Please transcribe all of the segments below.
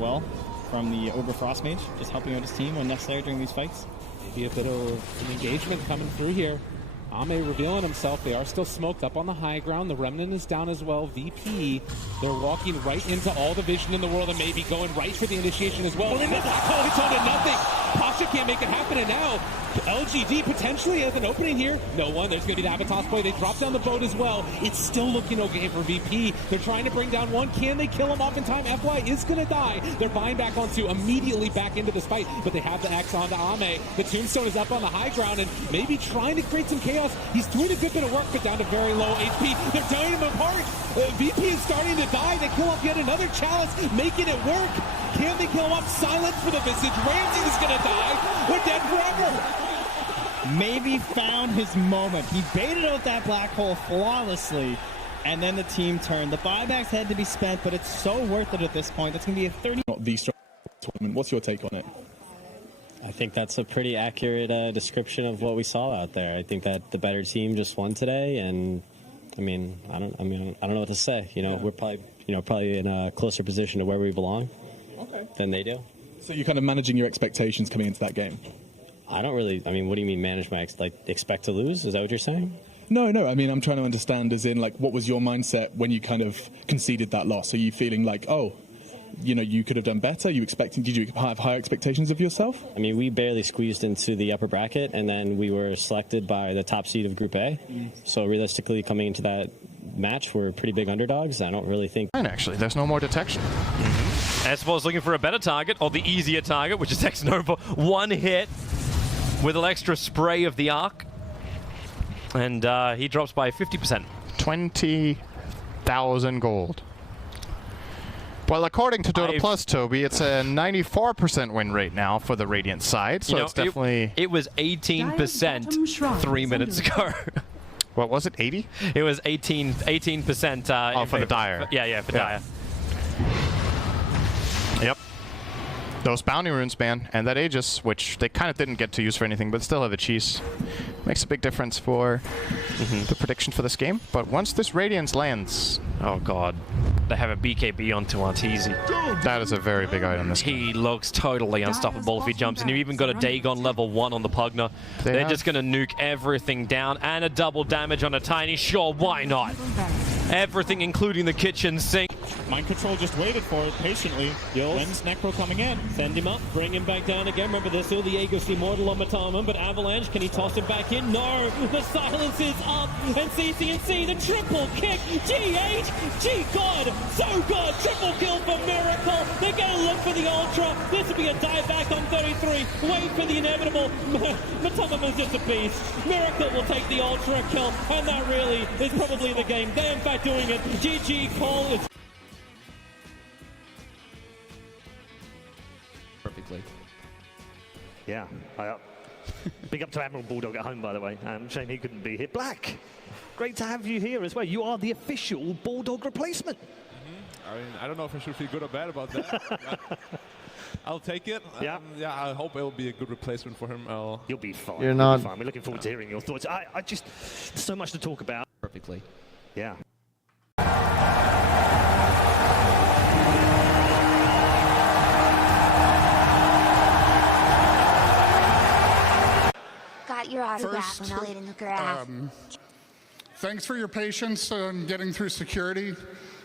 well from the Ogre Frost Mage, just helping out his team when necessary during these fights. Maybe a bit of an engagement coming through here. Ame revealing himself. They are still smoked up on the high ground. The Remnant is down as well. VP, they're walking right into all the vision in the world and maybe going right for the initiation as well. The black hole hits onto nothing. Pasha can't make it happen, and now LGD potentially has an opening here. No one. There's going to be the Avatos play. They drop down the boat as well. It's still looking okay for VP. They're trying to bring down one. Can they kill him off in time? FY is going to die. They're buying back onto immediately back into this fight, but they have the X onto Ame. The Tombstone is up on the high ground and maybe trying to create some chaos. He's doing a good bit of work, but down to very low HP. They're tearing him apart. VP is starting to die. They kill off yet another Chalice, making it work. Can they kill him off? Silence for the Visage. Ramsey is going to die. We're dead forever. Maybe found his moment. He baited out that black hole flawlessly, and then the team turned. The buybacks had to be spent, but it's so worth it at this point. That's going to be a 30. Not the strong tournament. What's your take on it? I think that's a pretty accurate description of what we saw out there. I think that the better team just won today, and I don't know what to say. You know, we're probably in a closer position to where we belong than they do. So you're kind of managing your expectations coming into that game. I don't really. I mean, what do you mean manage my expect to lose? Is that what you're saying? No. I mean, I'm trying to understand as in, like, what was your mindset when you kind of conceded that loss? Are you feeling like, oh, you know, you could have done better? Did you have higher expectations of yourself? I mean, we barely squeezed into the upper bracket, and then we were selected by the top seed of Group A. So realistically, coming into that match, we're pretty big underdogs. I don't really think... Actually, there's no more detection. Espos looking for a better target, or the easier target, which is X-Nova. One hit with an extra spray of the arc. And he drops by 50%. 20,000 gold. Well, according to Dota Plus, Toby, it's a 94% win rate now for the Radiant side, so it's definitely... It was 18% 3 minutes ago. What was it, 80? It was 18%. Oh, for the Dire. Yeah, for Dire. Yep. Those bounty runes, man, and that Aegis, which they kind of didn't get to use for anything, but still have the cheese. Makes a big difference for the prediction for this game. But once this Radiance lands... Oh, God. They have a BKB onto Arteezy. That is a very big item this game. He looks totally unstoppable if he jumps, and you've even got a Dagon level 1 on the Pugna. They're just going to nuke everything down, and a double damage on a Tiny. Sure, why not? Everything, including the kitchen sink. Mind Control just waited for it patiently. When's Necro coming in? Send him up, bring him back down again. Remember, there's still the Aegis Immortal on Matama, but Avalanche, can he toss him back in? No! The silence is up, and CCNC, the triple kick! GH! G-God! So good! Triple kill for Miracle! They're going to look for the Ultra! This will be a dive back on 33! Wait for the inevitable! Matama is just a beast! Miracle will take the Ultra kill, and that really is probably the game. They're in fact doing it. GG call. Perfectly. Yeah. Big up to Admiral Bulldog at home, by the way. Shame he couldn't be here. Black, great to have you here as well. You are the official Bulldog replacement. I mean, I don't know if I should feel good or bad about that. I'll take it. Yeah, I hope it will be a good replacement for him. You'll be fine. You're not. Fine. We're looking forward to hearing your thoughts. I just, there's so much to talk about. Perfectly. Yeah. Got your autograph when I laid in the grass. Thanks for your patience in getting through security.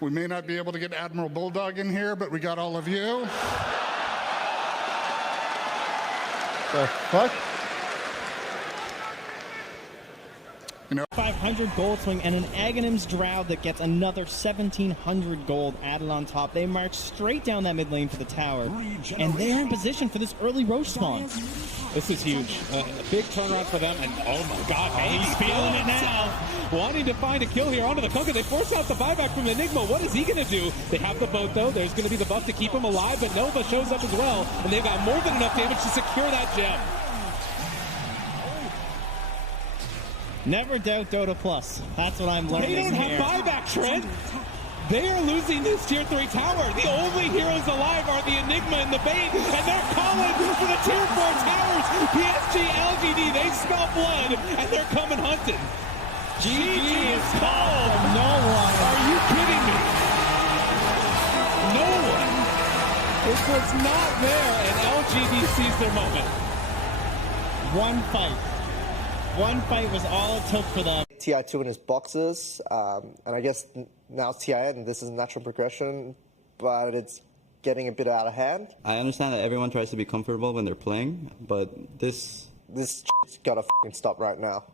We may not be able to get Admiral Bulldog in here, but we got all of you. The fuck? You know, 500 gold swing and an Aghanim's Drow that gets another 1,700 gold added on top. They march straight down that mid lane for the tower, and they're in position for this early Roche spawn. This is huge. A big turnaround for them, and oh my God, man, he's feeling it now. Wanting to find a kill here onto the Kunkka. They force out the buyback from Enigma. What is he going to do? They have the boat, though. There's going to be the buff to keep him alive, but Nova shows up as well, and they've got more than enough damage to secure that gem. Never doubt Dota Plus. That's what I'm learning here. They don't have buyback, Trent. They are losing this Tier 3 tower. The only heroes alive are the Enigma and the Bane, and they're calling for the Tier 4 towers. PSG, LGD, they smell blood, and they're coming hunting. GG is called. No one. Are you kidding me? No one. This was not there, and LGD sees their moment. One fight was all it took for them. TI2 in his boxes, and I guess now it's TI8, and this is a natural progression, but it's getting a bit out of hand. I understand that everyone tries to be comfortable when they're playing, but this shit's gotta fucking stop right now.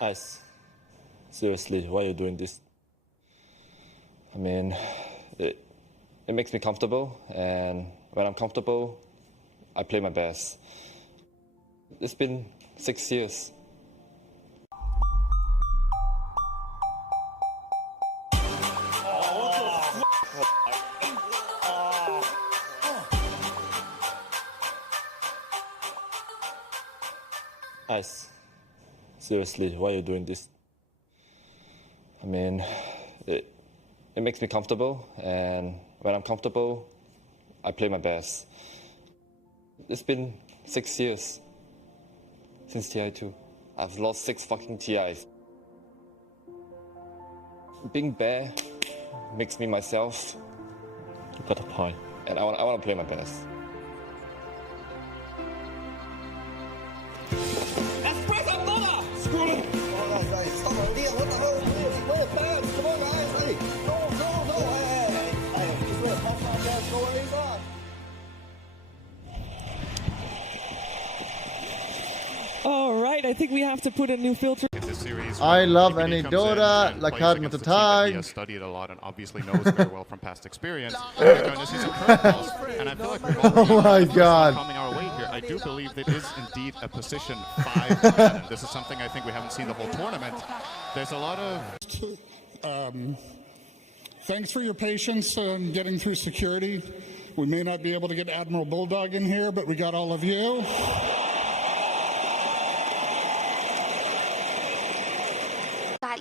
Ice, seriously, why are you doing this? I mean, it makes me comfortable, and when I'm comfortable, I play my best. It's been 6 years. Ice, seriously, why are you doing this? I mean, it makes me comfortable, and when I'm comfortable, I play my best. It's been 6 years since TI2. I've lost 6 fucking TIs. Being bare makes me myself. You got a point. And I want to play my best. All right, I think we have to put a new filter. I love anecdota, like hard with the tag. He has studied a lot and obviously knows very well from past experience. We're going to see some curveballs, and I feel like we've Oh my god. coming our way here. I do believe that it is indeed a position 5 cannon. This is something I think we haven't seen the whole tournament. There's a lot of... Thanks for your patience in getting through security. We may not be able to get Admiral Bulldog in here, but we got all of you.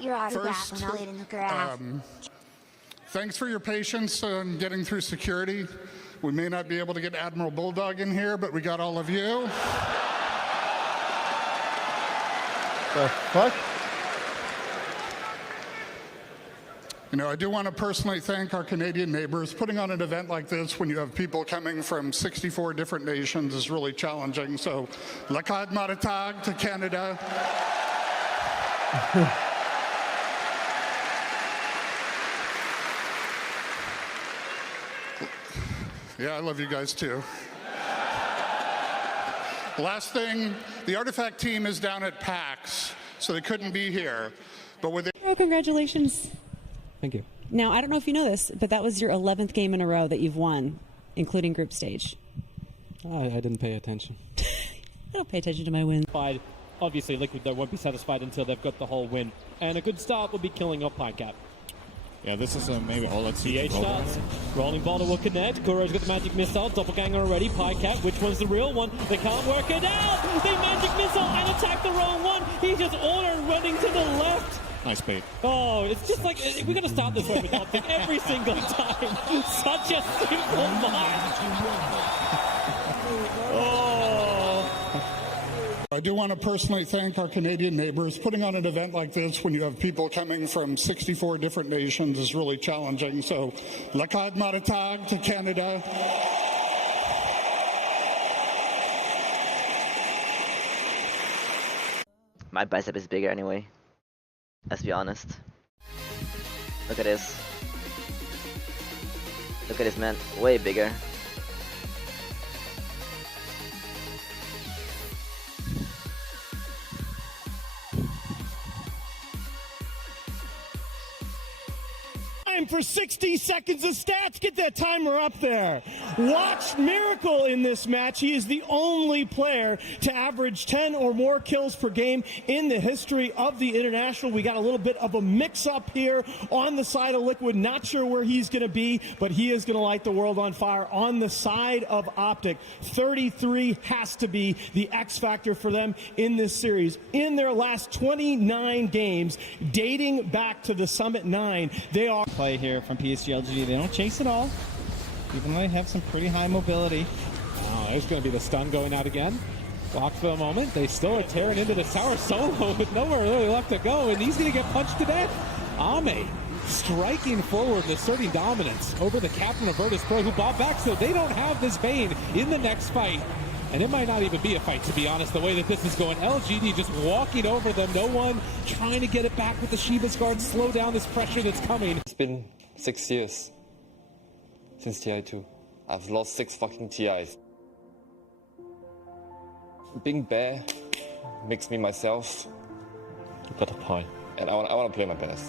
Your autograph when I laid in the graph. Thanks for your patience in getting through security. We may not be able to get Admiral Bulldog in here, but we got all of you. The fuck? You know, I do want to personally thank our Canadian neighbors. Putting on an event like this when you have people coming from 64 different nations is really challenging. So, lakad maratag to Canada. Yeah, I love you guys too. Last thing, the Artifact team is down at PAX, so they couldn't be here. But with Oh, congratulations. Thank you. Now, I don't know if you know this, but that was your 11th game in a row that you've won, including group stage. I didn't pay attention. I don't pay attention to my wins. Obviously, Liquid though won't be satisfied until they've got the whole win. And a good start will be killing up Picap. Yeah, this is maybe all let's see. TH starts. Rolling Boulder will connect. Kuro's got the magic missile. Doppelganger already. Picap, which one's the real one? They can't work it out. They magic missile and attack the wrong one. He just auto running to the left. Nice bait. Oh, it's just like, we're going to start this way with Optic every single time. Such a simple match. I do want to personally thank our Canadian neighbors. Putting on an event like this when you have people coming from 64 different nations is really challenging. So, lakad maratag to Canada. My bicep is bigger anyway. Let's be honest. Look at this. Look at this, man. Way bigger. Time for 60 seconds of stats. Get that timer up there. Watch Miracle in this match. He is the only player to average 10 or more kills per game in the history of the International. We got a little bit of a mix-up here on the side of Liquid. Not sure where he's going to be, but he is going to light the world on fire on the side of Optic. 33 has to be the X factor for them in this series. In their last 29 games, dating back to the Summit 9, they are... Play here from PSG. They don't chase it all, even though they have some pretty high mobility. Oh, there's going to be the stun going out again. Blocked for a moment. They still are tearing into the tower solo with nowhere really left to go, and he's going to get punched to death. Ame striking forward and asserting dominance over the captain of Virtus Pro, who bought back, so they don't have this Bane in the next fight. And it might not even be a fight, to be honest, the way that this is going. LGD just walking over them. No one trying to get it back with the Shiva's Guard, slow down this pressure that's coming. It's been 6 years since TI2. I've lost 6 fucking TIs. Being bare makes me myself. You got a point. And I want to play my best.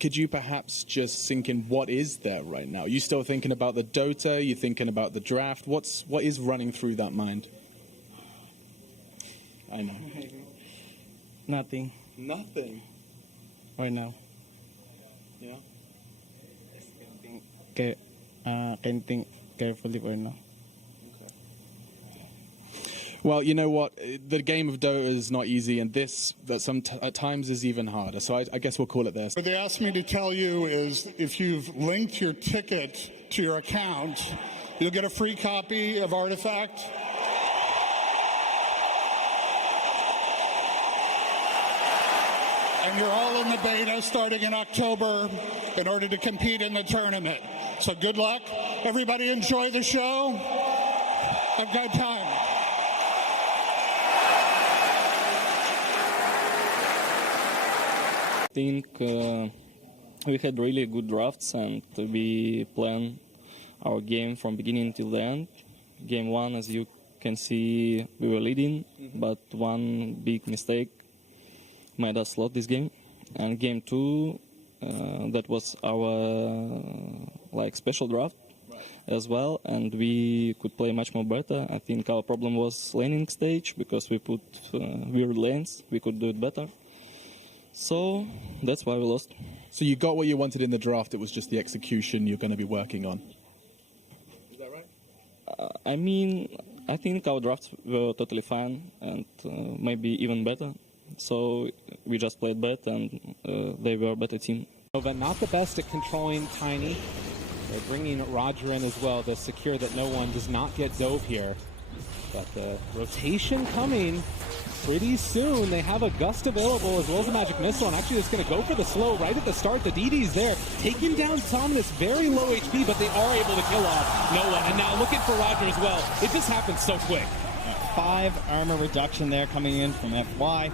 Could you perhaps just sink in what is there right now? Are you still thinking about the Dota? Are you thinking about the draft? What is running through that mind? I know. Nothing. Nothing? Right now. Yeah? Can think carefully right now. Well, you know what? The game of Dota is not easy, and this, at times, is even harder. So I guess we'll call it this. What they asked me to tell you is if you've linked your ticket to your account, you'll get a free copy of Artifact. And you're all in the beta starting in October in order to compete in the tournament. So good luck. Everybody enjoy the show. Have a good time. I think we had really good drafts and we planned our game from beginning till the end. Game 1, as you can see, we were leading, but one big mistake made us lose this game. And Game 2, that was our special draft as well, and we could play much more better. I think our problem was laning stage because we put weird lanes. We could do it better. So that's why we lost. So you got what you wanted in the draft, it was just the execution you're going to be working on. Is that right? I mean, I think our drafts were totally fine and maybe even better. So we just played better and they were a better team. Nova not the best at controlling Tiny. They're bringing Roger in as well to secure that no one does not get dove here. But the rotation coming pretty soon. They have a gust available as well as a magic missile, and actually it's going to go for the slow right at the start. The DD's there, taking down Somnus, very low HP, but they are able to kill off no one. And now looking for Roger as well. It just happens so quick. 5 armor reduction there coming in from FY.